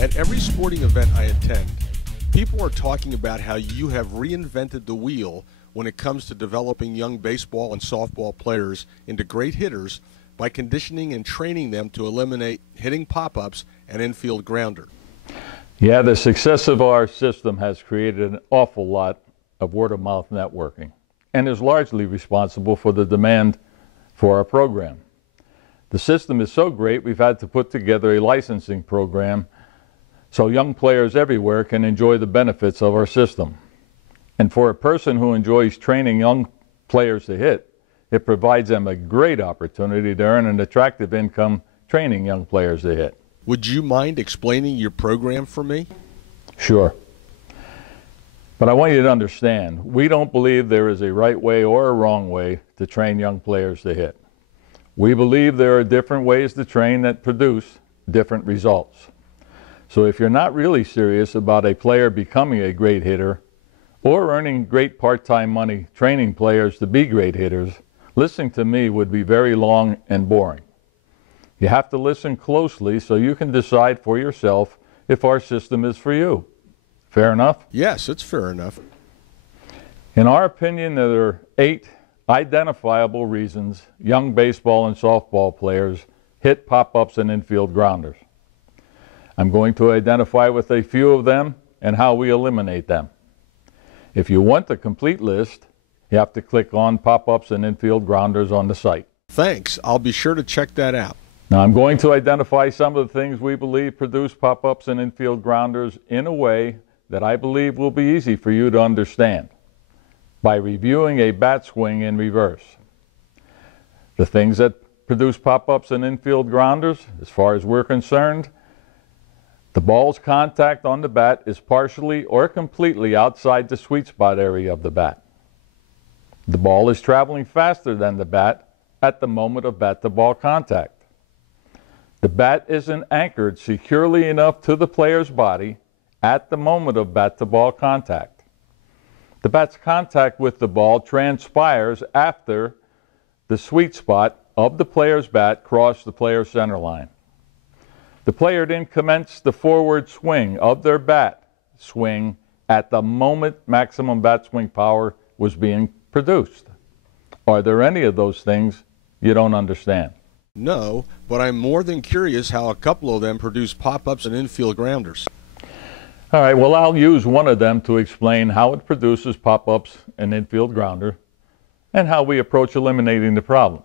At every sporting event I attend, people are talking about how you have reinvented the wheel when it comes to developing young baseball and softball players into great hitters by conditioning and training them to eliminate hitting pop-ups and infield grounder. Yeah, the success of our system has created an awful lot of word-of-mouth networking and is largely responsible for the demand for our program. The system is so great we've had to put together a licensing program so young players everywhere can enjoy the benefits of our system. And for a person who enjoys training young players to hit, it provides them a great opportunity to earn an attractive income training young players to hit. Would you mind explaining your program for me? Sure. But I want you to understand, we don't believe there is a right way or a wrong way to train young players to hit. We believe there are different ways to train that produce different results. So if you're not really serious about a player becoming a great hitter or earning great part-time money training players to be great hitters, listening to me would be very long and boring. You have to listen closely so you can decide for yourself if our system is for you. Fair enough? Yes, it's fair enough. In our opinion, there are 8 identifiable reasons young baseball and softball players hit pop-ups and infield grounders. I'm going to identify with a few of them and how we eliminate them. If you want the complete list, you have to click on pop-ups and infield grounders on the site. Thanks. I'll be sure to check that out. Now I'm going to identify some of the things we believe produce pop-ups and infield grounders in a way that I believe will be easy for you to understand by reviewing a bat swing in reverse. The things that produce pop-ups and infield grounders, as far as we're concerned, the ball's contact on the bat is partially or completely outside the sweet spot area of the bat. The ball is traveling faster than the bat at the moment of bat-to-ball contact. The bat isn't anchored securely enough to the player's body at the moment of bat-to-ball contact. The bat's contact with the ball transpires after the sweet spot of the player's bat crossed the player's center line. The player then commenced the forward swing of their bat swing at the moment maximum bat swing power was being produced. Are there any of those things you don't understand? No, but I'm more than curious how a couple of them produce pop-ups and infield grounders. All right, well, I'll use one of them to explain how it produces pop-ups and infield grounder and how we approach eliminating the problem.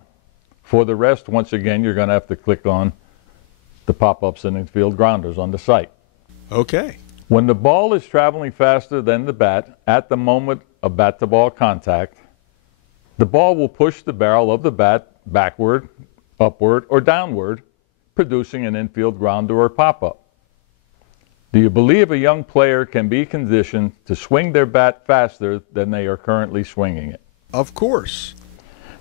For the rest, once again, you're going to have to click on the pop-ups and infield grounders on the site. Okay. When the ball is traveling faster than the bat at the moment of bat-to-ball contact, the ball will push the barrel of the bat backward, upward, or downward, producing an infield grounder or pop-up. Do you believe a young player can be conditioned to swing their bat faster than they are currently swinging it? Of course.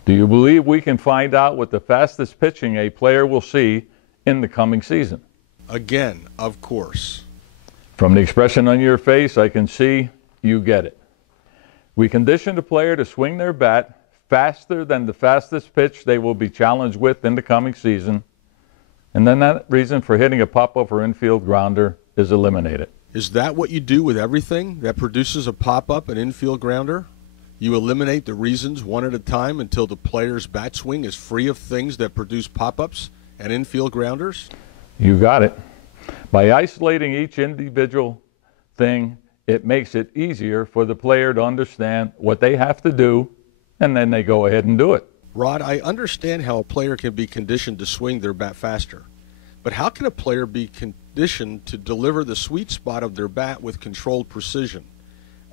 Do you believe we can find out what the fastest pitching a player will see in the coming season? Again, of course. From the expression on your face, I can see you get it. We condition the player to swing their bat faster than the fastest pitch they will be challenged with in the coming season, and then that reason for hitting a pop-up or infield grounder is eliminated. Is that what you do with everything that produces a pop-up and infield grounder? You eliminate the reasons one at a time until the player's bat swing is free of things that produce pop-ups and infield grounders? You got it. By isolating each individual thing, it makes it easier for the player to understand what they have to do, and then they go ahead and do it. Rod, I understand how a player can be conditioned to swing their bat faster, but how can a player be conditioned to deliver the sweet spot of their bat with controlled precision,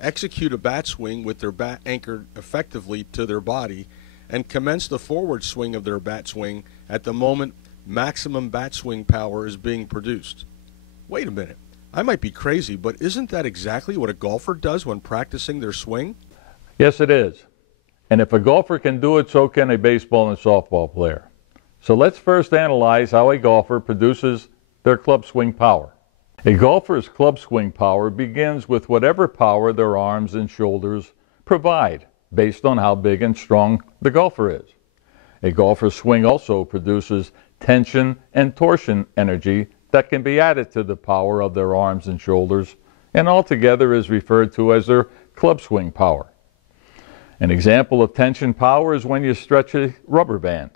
execute a bat swing with their bat anchored effectively to their body, and commence the forward swing of their bat swing at the moment maximum bat swing power is being produced? Wait a minute, I might be crazy, but isn't that exactly what a golfer does when practicing their swing? Yes, it is. And if a golfer can do it, so can a baseball and softball player. So let's first analyze how a golfer produces their club swing power. A golfer's club swing power begins with whatever power their arms and shoulders provide, based on how big and strong the golfer is. A golfer's swing also produces tension and torsion energy that can be added to the power of their arms and shoulders, and altogether is referred to as their club swing power. An example of tension power is when you stretch a rubber band.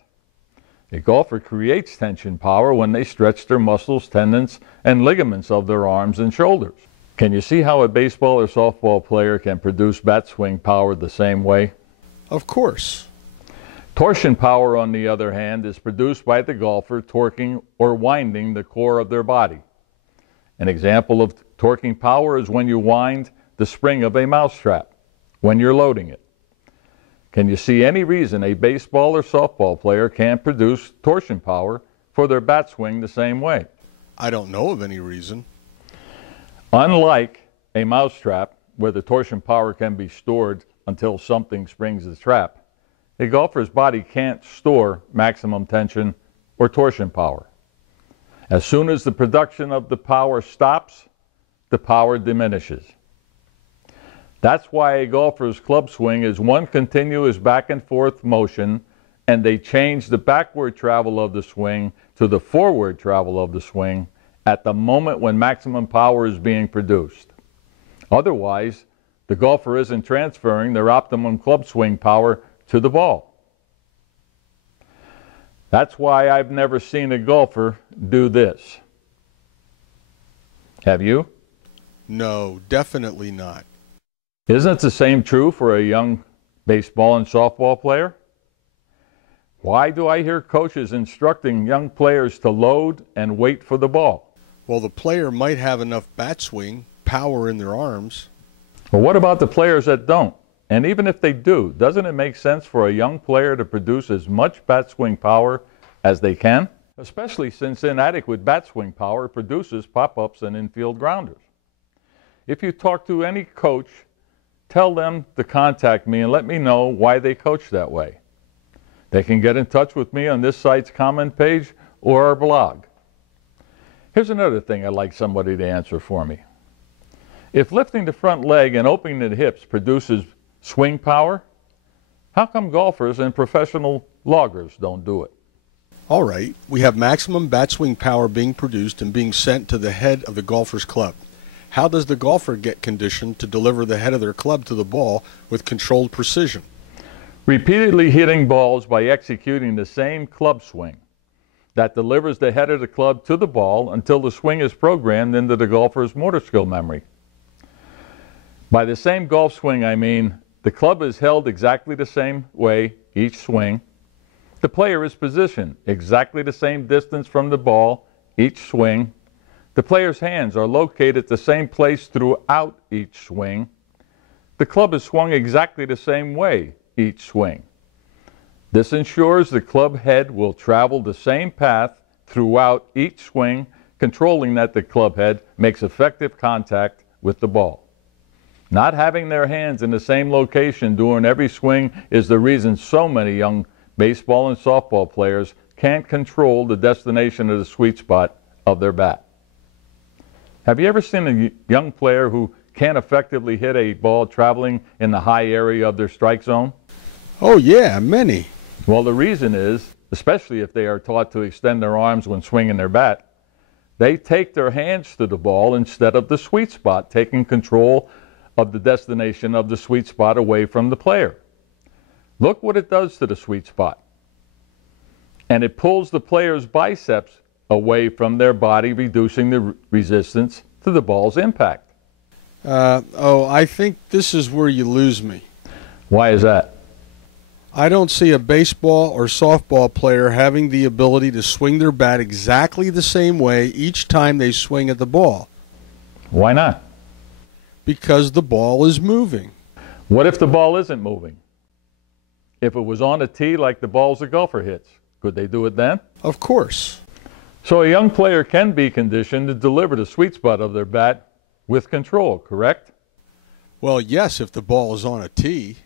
A golfer creates tension power when they stretch their muscles, tendons, and ligaments of their arms and shoulders. Can you see how a baseball or softball player can produce bat swing power the same way? Of course. Torsion power, on the other hand, is produced by the golfer torquing or winding the core of their body. An example of torquing power is when you wind the spring of a mousetrap when you're loading it. Can you see any reason a baseball or softball player can't produce torsion power for their bat swing the same way? I don't know of any reason. Unlike a mousetrap, where the torsion power can be stored until something springs the trap, a golfer's body can't store maximum tension or torsion power. As soon as the production of the power stops, the power diminishes. That's why a golfer's club swing is one continuous back and forth motion, and they change the backward travel of the swing to the forward travel of the swing at the moment when maximum power is being produced. Otherwise, the golfer isn't transferring their optimum club swing power to the ball. That's why I've never seen a golfer do this. Have you? No, definitely not. Isn't the same true for a young baseball and softball player? Why do I hear coaches instructing young players to load and wait for the ball? Well, the player might have enough bat swing power in their arms. Well, what about the players that don't? And even if they do, doesn't it make sense for a young player to produce as much bat swing power as they can? Especially since inadequate bat swing power produces pop-ups and infield grounders. If you talk to any coach, tell them to contact me and let me know why they coach that way. They can get in touch with me on this site's comment page or our blog. Here's another thing I'd like somebody to answer for me. If lifting the front leg and opening the hips produces swing power, how come golfers and professional loggers don't do it? All right, we have maximum bat swing power being produced and being sent to the head of the golfer's club. How does the golfer get conditioned to deliver the head of their club to the ball with controlled precision? Repeatedly hitting balls by executing the same club swing that delivers the head of the club to the ball until the swing is programmed into the golfer's motor skill memory. By the same golf swing, I mean the club is held exactly the same way each swing. The player is positioned exactly the same distance from the ball each swing. The player's hands are located the same place throughout each swing. The club is swung exactly the same way each swing. This ensures the club head will travel the same path throughout each swing, controlling that the club head makes effective contact with the ball. Not having their hands in the same location during every swing is the reason so many young baseball and softball players can't control the destination of the sweet spot of their bat. Have you ever seen a young player who can't effectively hit a ball traveling in the high area of their strike zone? Oh yeah, many. Well, the reason is, especially if they are taught to extend their arms when swinging their bat, they take their hands to the ball instead of the sweet spot, taking control of the destination of the sweet spot away from the player. Look what it does to the sweet spot. And it pulls the player's biceps away from their body, reducing the resistance to the ball's impact. I think this is where you lose me. Why is that? I don't see a baseball or softball player having the ability to swing their bat exactly the same way each time they swing at the ball. Why not? Because the ball is moving. What if the ball isn't moving? If it was on a tee like the balls a golfer hits, could they do it then? Of course. So a young player can be conditioned to deliver the sweet spot of their bat with control, correct? Well, yes, if the ball is on a tee.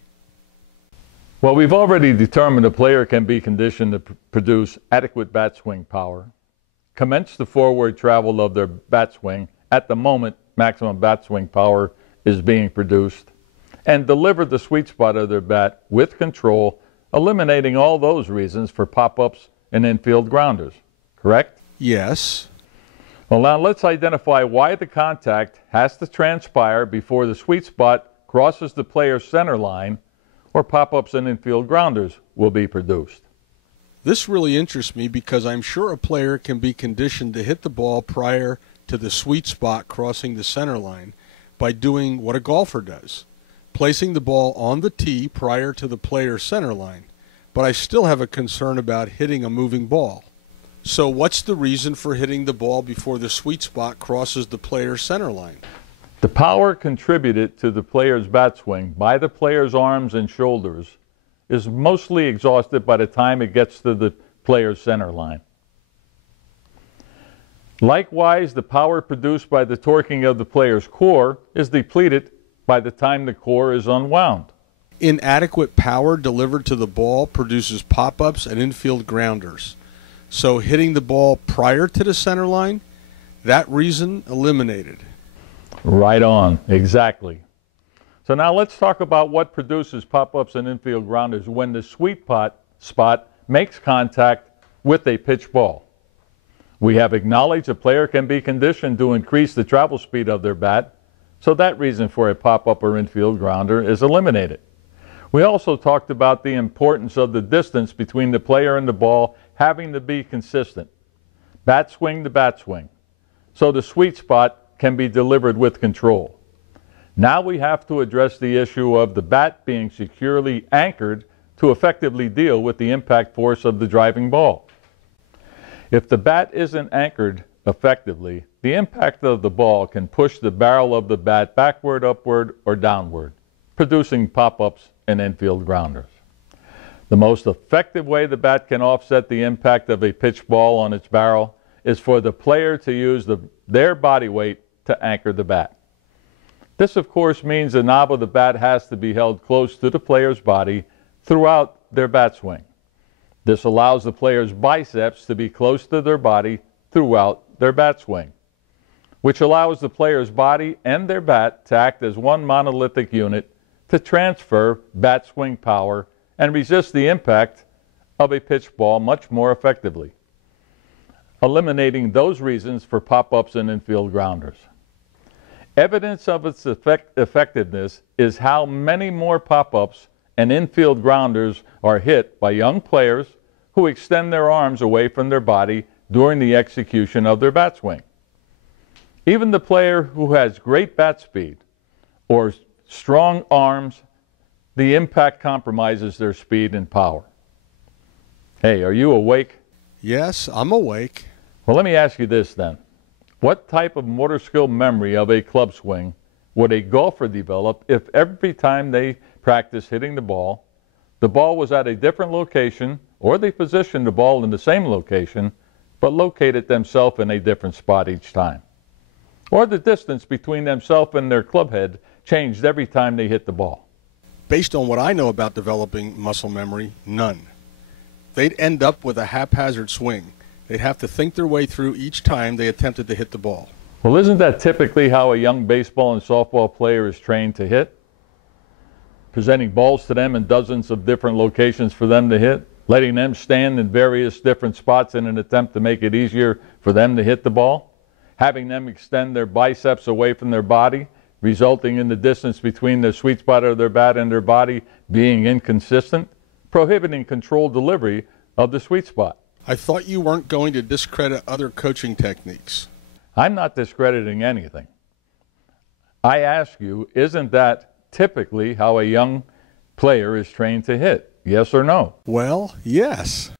Well, we've already determined a player can be conditioned to produce adequate bat swing power, commence the forward travel of their bat swing at the moment maximum bat swing power is being produced, and deliver the sweet spot of their bat with control, eliminating all those reasons for pop-ups and infield grounders, correct? Yes. Well, now let's identify why the contact has to transpire before the sweet spot crosses the player's center line, or pop-ups and infield grounders will be produced. This really interests me because I'm sure a player can be conditioned to hit the ball prior to the sweet spot crossing the center line by doing what a golfer does, placing the ball on the tee prior to the player's center line. But I still have a concern about hitting a moving ball. So what's the reason for hitting the ball before the sweet spot crosses the player's center line? The power contributed to the player's bat swing by the player's arms and shoulders is mostly exhausted by the time it gets to the player's center line. Likewise, the power produced by the torquing of the player's core is depleted by the time the core is unwound. Inadequate power delivered to the ball produces pop-ups and infield grounders. So hitting the ball prior to the center line, that reason eliminated. Right on, exactly. So now let's talk about what produces pop-ups and infield grounders when the sweet spot makes contact with a pitch ball. We have acknowledged a player can be conditioned to increase the travel speed of their bat, so that reason for a pop-up or infield grounder is eliminated. We also talked about the importance of the distance between the player and the ball having to be consistent, bat swing to bat swing, so the sweet spot can be delivered with control. Now we have to address the issue of the bat being securely anchored to effectively deal with the impact force of the driving ball. If the bat isn't anchored effectively, the impact of the ball can push the barrel of the bat backward, upward, or downward, producing pop-ups and infield grounders. The most effective way the bat can offset the impact of a pitch ball on its barrel is for the player to use their body weight to anchor the bat. This, of course, means the knob of the bat has to be held close to the player's body throughout their bat swing. This allows the player's biceps to be close to their body throughout their bat swing, which allows the player's body and their bat to act as one monolithic unit to transfer bat swing power and resist the impact of a pitch ball much more effectively, eliminating those reasons for pop-ups and infield grounders. Evidence of its effectiveness is how many more pop-ups and infield grounders are hit by young players who extend their arms away from their body during the execution of their bat swing. Even the player who has great bat speed or strong arms, the impact compromises their speed and power. Hey, are you awake? Yes, I'm awake. Well, let me ask you this then. What type of motor skill memory of a club swing would a golfer develop if every time they practiced hitting the ball was at a different location, or they positioned the ball in the same location, but located themselves in a different spot each time? Or the distance between themselves and their club head changed every time they hit the ball? Based on what I know about developing muscle memory, none. They'd end up with a haphazard swing. They'd have to think their way through each time they attempted to hit the ball. Well, isn't that typically how a young baseball and softball player is trained to hit? Presenting balls to them in dozens of different locations for them to hit, letting them stand in various different spots in an attempt to make it easier for them to hit the ball, having them extend their biceps away from their body, resulting in the distance between the sweet spot of their bat and their body being inconsistent, prohibiting controlled delivery of the sweet spot. I thought you weren't going to discredit other coaching techniques. I'm not discrediting anything. I ask you, isn't that typically how a young player is trained to hit? Yes or no? Well, yes.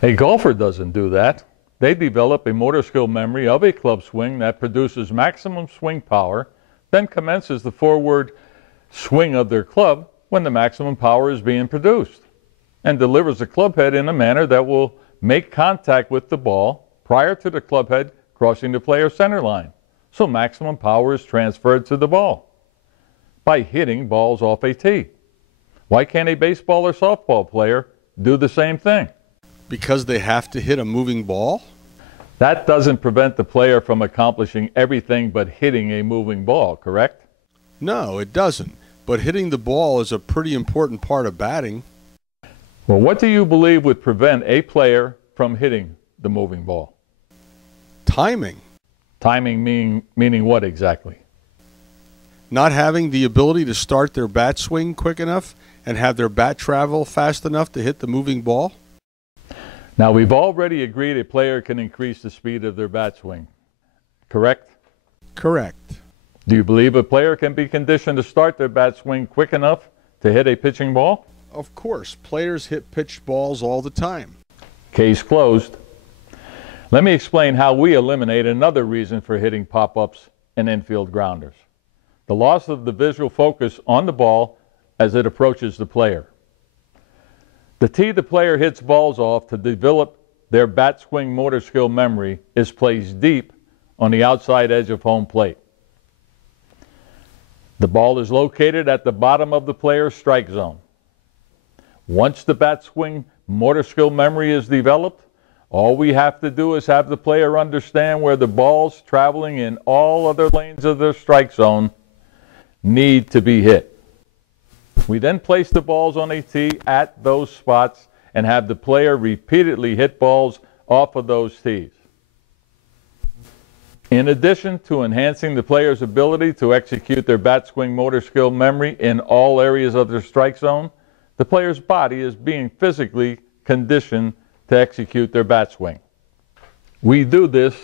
A golfer doesn't do that. They develop a motor skill memory of a club swing that produces maximum swing power, then commences the forward swing of their club when the maximum power is being produced, and delivers the club head in a manner that will make contact with the ball prior to the club head crossing the player's center line, so maximum power is transferred to the ball by hitting balls off a tee. Why can't a baseball or softball player do the same thing? Because they have to hit a moving ball? That doesn't prevent the player from accomplishing everything but hitting a moving ball, correct? No, it doesn't. But hitting the ball is a pretty important part of batting. Well, what do you believe would prevent a player from hitting the moving ball? Timing. Timing meaning what exactly? Not having the ability to start their bat swing quick enough and have their bat travel fast enough to hit the moving ball? Now, we've already agreed a player can increase the speed of their bat swing, correct? Correct. Do you believe a player can be conditioned to start their bat swing quick enough to hit a pitching ball? Of course, players hit pitched balls all the time. Case closed. Let me explain how we eliminate another reason for hitting pop-ups and infield grounders: the loss of the visual focus on the ball as it approaches the player. The tee the player hits balls off to develop their bat swing motor skill memory is placed deep on the outside edge of home plate. The ball is located at the bottom of the player's strike zone. Once the bat swing motor skill memory is developed, all we have to do is have the player understand where the balls traveling in all other lanes of their strike zone need to be hit. We then place the balls on a tee at those spots and have the player repeatedly hit balls off of those tees. In addition to enhancing the player's ability to execute their bat swing motor skill memory in all areas of their strike zone, the player's body is being physically conditioned to execute their bat swing. We do this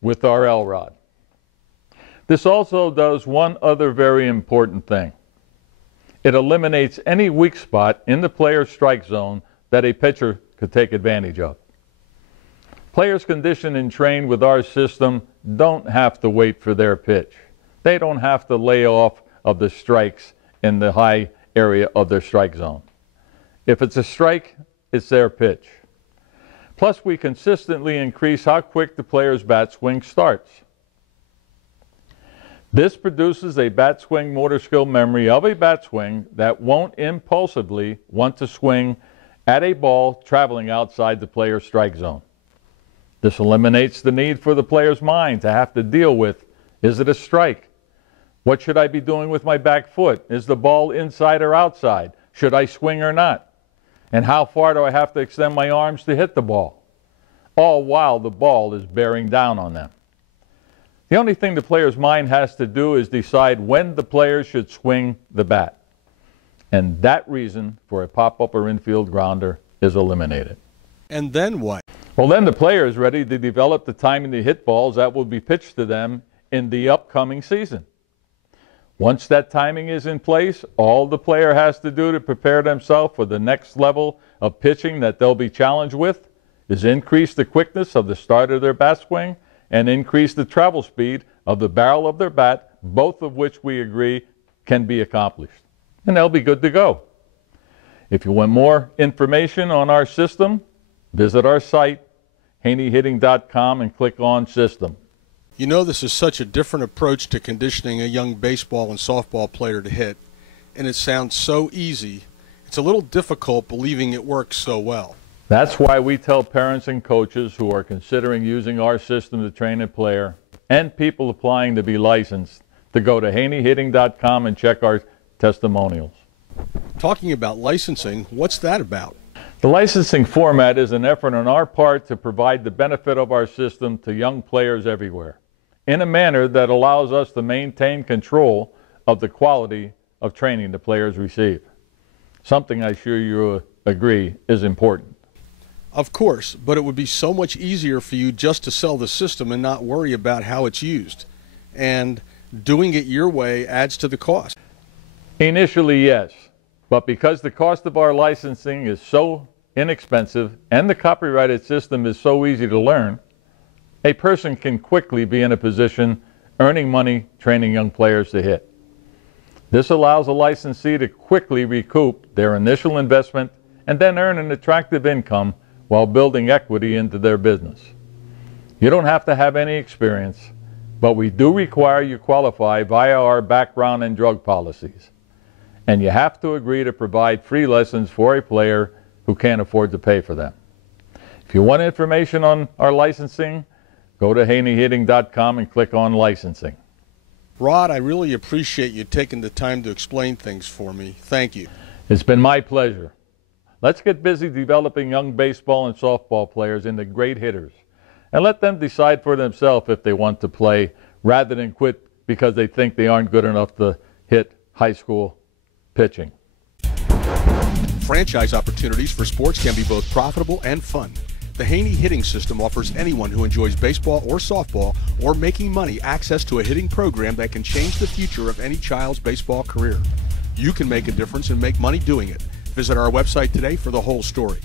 with our L-Rod. This also does one other very important thing. It eliminates any weak spot in the player's strike zone that a pitcher could take advantage of. Players conditioned and trained with our system don't have to wait for their pitch. They don't have to lay off of the strikes in the high area of their strike zone. If it's a strike, it's their pitch. Plus, we consistently increase how quick the player's bat swing starts. This produces a bat swing motor skill memory of a bat swing that won't impulsively want to swing at a ball traveling outside the player's strike zone. This eliminates the need for the player's mind to have to deal with, is it a strike? What should I be doing with my back foot? Is the ball inside or outside? Should I swing or not? And how far do I have to extend my arms to hit the ball? All while the ball is bearing down on them. The only thing the player's mind has to do is decide when the player should swing the bat. And that reason for a pop-up or infield grounder is eliminated. And then what? Well, then the player is ready to develop the timing to hit balls that will be pitched to them in the upcoming season. Once that timing is in place, all the player has to do to prepare themselves for the next level of pitching that they'll be challenged with is increase the quickness of the start of their bat swing and increase the travel speed of the barrel of their bat, both of which we agree can be accomplished. And they'll be good to go. If you want more information on our system, visit our site, haneyhitting.com, and click on System. You know, this is such a different approach to conditioning a young baseball and softball player to hit, and it sounds so easy. It's a little difficult believing it works so well. That's why we tell parents and coaches who are considering using our system to train a player and people applying to be licensed to go to haneyhitting.com and check our testimonials. Talking about licensing, what's that about? The licensing format is an effort on our part to provide the benefit of our system to young players everywhere in a manner that allows us to maintain control of the quality of training the players receive. Something I'm sure you agree is important. Of course, but it would be so much easier for you just to sell the system and not worry about how it's used. And doing it your way adds to the cost. Initially, yes. But because the cost of our licensing is so inexpensive and the copyrighted system is so easy to learn, a person can quickly be in a position earning money training young players to hit. This allows a licensee to quickly recoup their initial investment and then earn an attractive income while building equity into their business. You don't have to have any experience, but we do require you qualify via our background and drug policies. And you have to agree to provide free lessons for a player who can't afford to pay for them. If you want information on our licensing, go to haneyhitting.com and click on Licensing. Rod, I really appreciate you taking the time to explain things for me. Thank you. It's been my pleasure. Let's get busy developing young baseball and softball players into great hitters. and let them decide for themselves if they want to play rather than quit because they think they aren't good enough to hit high school pitching. Franchise opportunities for sports can be both profitable and fun. The Haney hitting system offers anyone who enjoys baseball or softball or making money access to a hitting program that can change the future of any child's baseball career. You can make a difference and make money doing it. Visit our website today for the whole story.